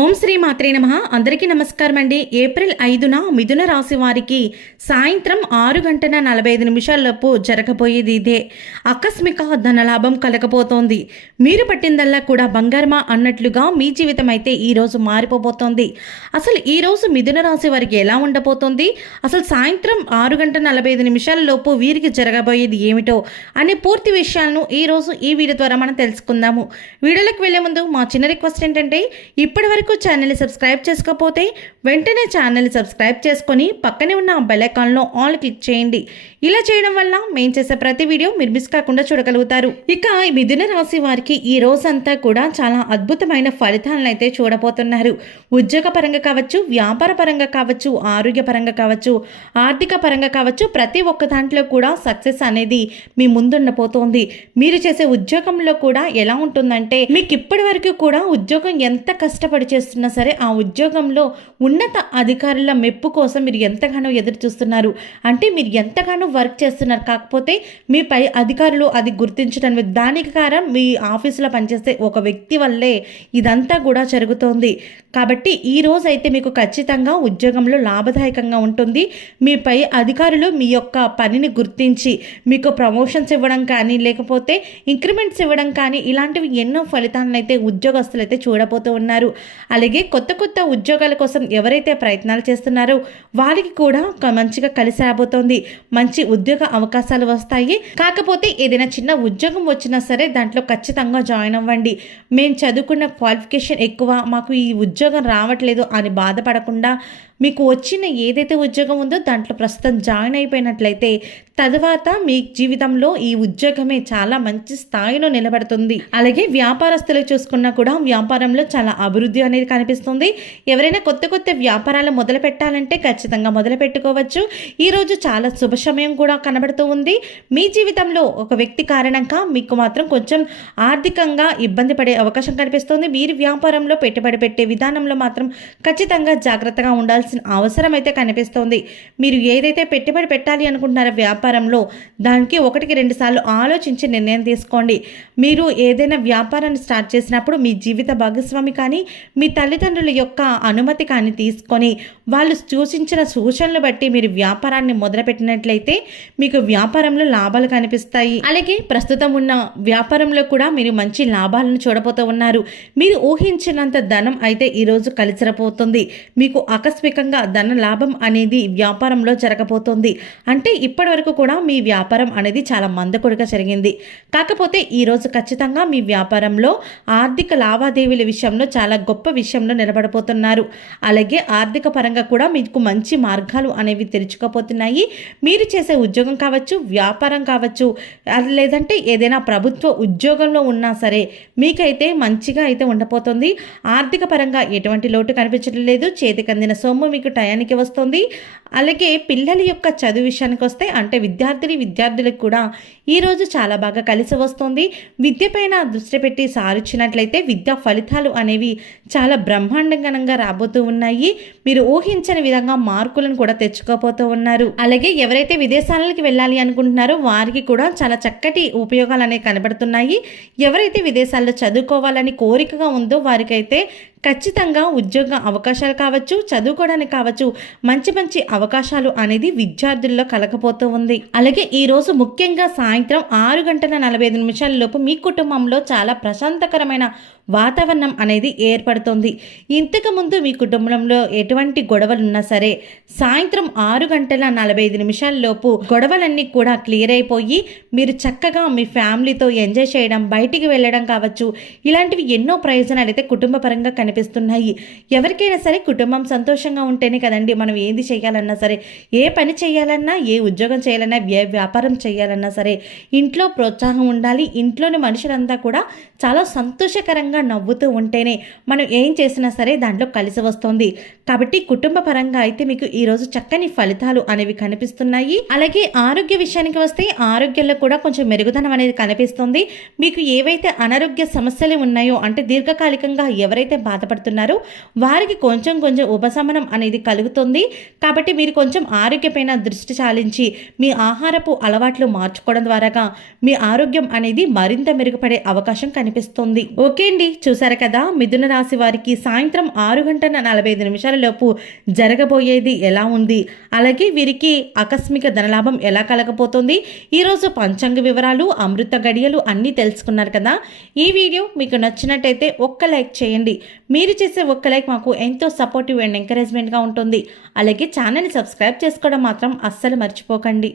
ఓం శ్రీ మాత్రే నమః. అందరికీ నమస్కారం అండి. ఏప్రిల్ 5న మిథున రాశి వారికి సాయంత్రం 6:45 జరగబోయేది ఇదే. ఆకస్మిక ధనలాభం కలగబోతోంది. మీరు పట్టిందల్లా కూడా బంగారమా అన్నట్లుగా మీ జీవితం అయితే ఈరోజు మారిపోబోతోంది. అసలు ఈరోజు మిథున రాశి వారికి ఎలా ఉండబోతోంది, అసలు సాయంత్రం 6:45 వీరికి జరగబోయేది ఏమిటో అనే పూర్తి విషయాలను ఈరోజు ఈ వీడియో ద్వారా మనం తెలుసుకుందాము. వీడియోలోకి వెళ్లే ముందు మా చిన్న రిక్వెస్ట్ ఏంటంటే, ఇప్పటి వరకు ఛానల్ని సబ్స్క్రైబ్ చేసుకోకపోతే వెంటనే ఛానల్ని సబ్స్క్రైబ్ చేసుకొని పక్కనే ఉన్న బెల్ ఐకాన్లో ఆల్ క్లిక్ చేయండి. ఇలా చేయడం వల్ల మేము చేసే ప్రతి వీడియో మీరు మిస్ కాకుండా చూడగలుగుతారు. ఇక ఈ మిథున రాశి వారికి ఈ రోజంతా కూడా చాలా అద్భుతమైన ఫలితాలను అయితే చూడబోతున్నారు. ఉద్యోగ పరంగా కావచ్చు, వ్యాపార పరంగా కావచ్చు, ఆరోగ్య పరంగా కావచ్చు, ఆర్థిక పరంగా కావచ్చు, ప్రతి ఒక్క దాంట్లో కూడా సక్సెస్ అనేది మీ ముందుండబోతోంది. మీరు చేసే ఉద్యోగంలో కూడా ఎలా ఉంటుందంటే, మీకు ఇప్పటి వరకు కూడా ఉద్యోగం ఎంత కష్టపడి చేస్తున్నా సరే ఆ ఉద్యోగంలో ఉన్నత అధికారుల మెప్పు కోసం మీరు ఎంతగానో ఎదురు చూస్తున్నారు. అంటే మీరు ఎంతగానో వర్క్ చేస్తున్నారు, కాకపోతే మీ పై అధికారులు అది గుర్తించడం, దానికి కారణం మీ ఆఫీసులో పనిచేసే ఒక వ్యక్తి వల్లే ఇదంతా కూడా జరుగుతోంది. కాబట్టి ఈ రోజు అయితే మీకు ఖచ్చితంగా ఉద్యోగంలో లాభదాయకంగా ఉంటుంది. మీ పై అధికారులు మీ యొక్క పనిని గుర్తించి మీకు ప్రమోషన్స్ ఇవ్వడం కానీ, లేకపోతే ఇంక్రిమెంట్స్ ఇవ్వడం కానీ, ఇలాంటివి ఎన్నో ఫలితాలను అయితే ఉద్యోగస్తులు అయితే చూడబోతూ ఉన్నారు. అలాగే కొత్త కొత్త ఉద్యోగాల కోసం ఎవరైతే ప్రయత్నాలు చేస్తున్నారో వారికి కూడా మంచిగా కలిసి రాబోతోంది. మంచి ఉద్యోగ అవకాశాలు వస్తాయి. కాకపోతే ఏదైనా చిన్న ఉద్యోగం వచ్చినా సరే దాంట్లో ఖచ్చితంగా జాయిన్ అవ్వండి. మేము చదువుకున్న క్వాలిఫికేషన్ ఎక్కువ, మాకు ఈ ఉద్యోగం రావట్లేదు అని బాధపడకుండా మీకు వచ్చిన ఏదైతే ఉద్యోగం ఉందో దాంట్లో ప్రస్తుతం జాయిన్ అయిపోయినట్లయితే తర్వాత మీ జీవితంలో ఈ ఉద్యోగమే చాలా మంచి స్థాయిలో నిలబడుతుంది. అలాగే వ్యాపారస్తులు చూసుకున్నా కూడా వ్యాపారంలో చాలా అభివృద్ధి అనేది కనిపిస్తుంది. ఎవరైనా కొత్త కొత్త వ్యాపారాలు మొదలు పెట్టాలంటే ఖచ్చితంగా మొదలు పెట్టుకోవచ్చు. ఈరోజు చాలా శుభ సమయం కూడా కనబడుతూ ఉంది. మీ జీవితంలో ఒక వ్యక్తి కారణంగా మీకు మాత్రం కొంచెం ఆర్థికంగా ఇబ్బంది పడే అవకాశం కనిపిస్తుంది. మీరు వ్యాపారంలో పెట్టుబడి పెట్టే విధానంలో మాత్రం ఖచ్చితంగా జాగ్రత్తగా ఉండాల్సి అవసరం అయితే కనిపిస్తోంది. మీరు ఏదైతే పెట్టుబడి పెట్టాలి అనుకుంటున్నారో వ్యాపారంలో దానికి 1-2 సార్లు ఆలోచించి నిర్ణయం తీసుకోండి. మీరు ఏదైనా వ్యాపారాన్ని స్టార్ట్ చేసినప్పుడు మీ జీవిత భాగస్వామి కానీ, మీ తల్లిదండ్రుల యొక్క అనుమతి కానీ తీసుకొని వాళ్ళు సూచించిన సూచనలు బట్టి మీరు వ్యాపారాన్ని మొదలుపెట్టినట్లయితే మీకు వ్యాపారంలో లాభాలు కనిపిస్తాయి. అలాగే ప్రస్తుతం ఉన్న వ్యాపారంలో కూడా మీరు మంచి లాభాలను చూడబోతూ ఉన్నారు. మీరు ఊహించినంత ధనం అయితే ఈరోజు కలిసిరపోతుంది. మీకు ఆకస్మిక ధన లాభం అనేది వ్యాపారంలో జరగబోతోంది. అంటే ఇప్పటి వరకు కూడా మీ వ్యాపారం అనేది చాలా మందకొడిగా జరిగింది. కాకపోతే ఈరోజు ఖచ్చితంగా మీ వ్యాపారంలో ఆర్థిక లావాదేవీల విషయంలో చాలా గొప్ప విషయంలో నిలబడబోతున్నారు. అలాగే ఆర్థిక పరంగా కూడా మీకు మంచి మార్గాలు అనేవి తెరుచుకోబోతున్నాయి. మీరు చేసే ఉద్యోగం కావచ్చు, వ్యాపారం కావచ్చు, లేదంటే ఏదైనా ప్రభుత్వ ఉద్యోగంలో ఉన్నా సరే మీకైతే మంచిగా అయితే ఉండబోతుంది. ఆర్థిక పరంగా ఎటువంటి లోటు కనిపించడం లేదు. చేతికి అందిన సొమ్ము మీకు టయానికి వస్తుంది. అలాగే పిల్లల యొక్క చదువు విషయానికి వస్తే, అంటే విద్యార్థులకు కూడా ఈరోజు చాలా బాగా కలిసి వస్తుంది. విద్యపైన దృష్టి పెట్టి సారించినట్లయితే విద్యా ఫలితాలు అనేవి చాలా బ్రహ్మాండంగా రాబోతూ ఉన్నాయి. మీరు ఊహించని విధంగా మార్కులను కూడా తెచ్చుకోబోతూ ఉన్నారు. అలాగే ఎవరైతే విదేశాలకు వెళ్ళాలి అనుకుంటున్నారో వారికి కూడా చాలా చక్కటి ఉపయోగాలు అనేవి కనబడుతున్నాయి. ఎవరైతే విదేశాల్లో చదువుకోవాలని కోరికగా ఉందో వారికైతే ఖచ్చితంగా ఉద్యోగ అవకాశాలు కావచ్చు, చదువుకోవడానికి కావచ్చు, మంచి మంచి అవకాశాలు అనేది విద్యార్థుల్లో కలగబోతూ ఉంది. అలాగే ఈరోజు ముఖ్యంగా సాయంత్రం 6:45 మీ కుటుంబంలో చాలా ప్రశాంతకరమైన వాతావరణం అనేది ఏర్పడుతుంది. ఇంతకుముందు మీ కుటుంబంలో ఎటువంటి గొడవలు ఉన్నా సరే సాయంత్రం 6:45 గొడవలన్నీ కూడా క్లియర్ అయిపోయి మీరు చక్కగా మీ ఫ్యామిలీతో ఎంజాయ్ చేయడం, బయటికి వెళ్ళడం కావచ్చు, ఇలాంటివి ఎన్నో ప్రయోజనాలు అయితే కుటుంబ పరంగా కనిపిస్తున్నాయి. ఎవరికైనా సరే కుటుంబం సంతోషంగా ఉంటేనే కదండి మనం ఏది చేయాలన్నా సరే, ఏ పని చేయాలన్నా, ఏ ఉద్యోగం చేయాలన్నా, ఏ వ్యాపారం చేయాలన్నా సరే ఇంట్లో ప్రోత్సాహం ఉండాలి. ఇంట్లోని మనుషులంతా కూడా చాలా సంతోషకరంగా నవ్వుతూ ఉంటేనే మనం ఏం చేసినా సరే దాంట్లో కలిసి వస్తుంది. కాబట్టి కుటుంబ పరంగా అయితే మీకు ఈరోజు చక్కని ఫలితాలు అనేవి కనిపిస్తున్నాయి. అలాగే ఆరోగ్య విషయానికి వస్తే ఆరోగ్యంలో కూడా కొంచెం మెరుగుదనం అనేది కనిపిస్తుంది. మీకు ఏవైతే అనారోగ్య సమస్యలు ఉన్నాయో, అంటే దీర్ఘకాలికంగా ఎవరైతే బాధపడుతున్నారు వారికి కొంచెం కొంచెం ఉపశమనం అనేది కలుగుతుంది. కాబట్టి మీరు కొంచెం ఆరోగ్యపైన దృష్టి చాలించి మీ ఆహారపు అలవాట్లు మార్చుకోవడం ద్వారాగా మీ ఆరోగ్యం అనేది మరింత మెరుగుపడే అవకాశం కనిపిస్తుంది. ఓకే అండి, చూసారు కదా మిథున రాశి వారికి సాయంత్రం 6:45 లోపు జరగబోయేది ఎలా ఉంది, అలాగే వీరికి ఆకస్మిక ధనలాభం ఎలా కలగబోతోంది, ఈరోజు పంచాంగ వివరాలు అమృత గడియలు అన్నీ తెలుసుకున్నారు కదా. ఈ వీడియో మీకు నచ్చినట్టయితే ఒక్క లైక్ చేయండి. మీరు చేసే ఒక్క లైక్ మాకు ఎంతో సపోర్టివ్ అండ్ ఎంకరేజ్మెంట్గా ఉంటుంది. అలాగే ఛానల్ని సబ్స్క్రైబ్ చేసుకోవడం మాత్రం అస్సలు మర్చిపోకండి.